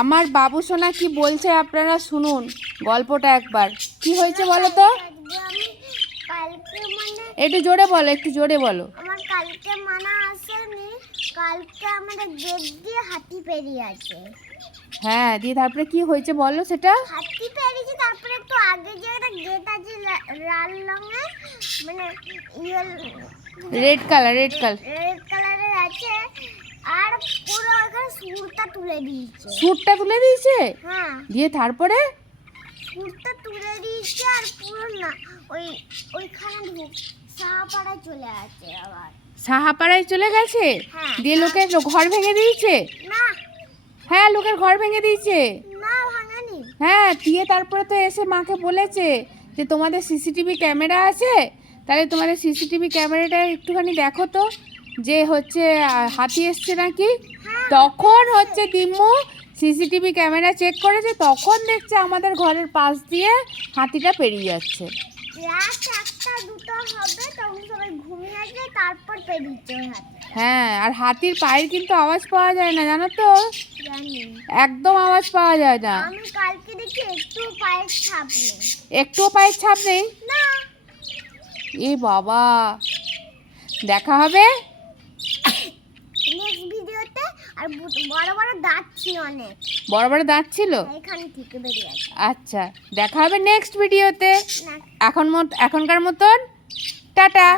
আমার বাবু সোনা কি বলছে আপনারা শুনুন গল্পটা একবার। কি হয়েছে বলো তো? একটু জোরে বলো, একটু জোরে বলো। আমার কালকে মানা আসেনি, কালকে আমাদের গেট দিয়ে হাতি পেরিয়ে আছে। হ্যাঁ, দিয়ে তারপরে কি হয়েছে বলো সেটা। হাতি পেরিয়েছে, তারপরে একটু আগে যে একটা গেট আছে লাল রঙের, মানে রেড কালার রেড কালারের আছে, আর পুরো ওখানে সুরটা তুলে দিয়েছে। সুরটা তুলে দিয়েছে? হ্যাঁ, দিয়ে তারপরে সুরটা তুলে দিয়েছে আর পুরো না ওইখানে সাহাপাড়ায় চলে আছে আবার। সাহাপাড়ায় চলে গেছে? হ্যাঁ। দিয়ে লোকের ঘর ভেঙে দিয়েছে? না হ্যাঁ, লোকের ঘর ভেঙে দিয়েছে। না ভাঙানি। হ্যাঁ, দিয়ে তারপরে তো এসে মাকে বলেছে যে তোমাদের সিসিটিভি ক্যামেরা আছে, তাহলে তোমাদের সিসিটিভি ক্যামেরাটা একটুখানি দেখো তো, যে হচ্ছে হাতি এসছে নাকি। তখন হচ্ছে দিম্মু সিসিটিভি ক্যামেরা চেক করেছে, তখন দেখছে আমাদের ঘরের পাশ দিয়ে হাতিটা পেরিয়ে যাচ্ছে। রাত 1টা 2টা হবে, তখন সবাই ঘুমিয়ে আসবে, তারপর পেরিয়েছে ওই হাতি। হ্যাঁ, আর হাতির পায়ের কিন্তু আওয়াজ পাওয়া যায় না, জানো তো? জানি। একদম আওয়াজ পাওয়া যায় না। আমি কালকে দেখি একটু পায়ের ছাপ নেই। একটুও পায়ের ছাপ নেই? না। এ বাবা, দেখা হবে নেক্সট ভিডিওতে। আর বড় বড় দাঁত ছিল অনেক। বড় বড় দাঁত ছিল? এখান থেকে বেরিয়ে আসে। আচ্ছা, দেখা হবে নেক্সট ভিডিওতে। না। এখনকার মতন টাটা।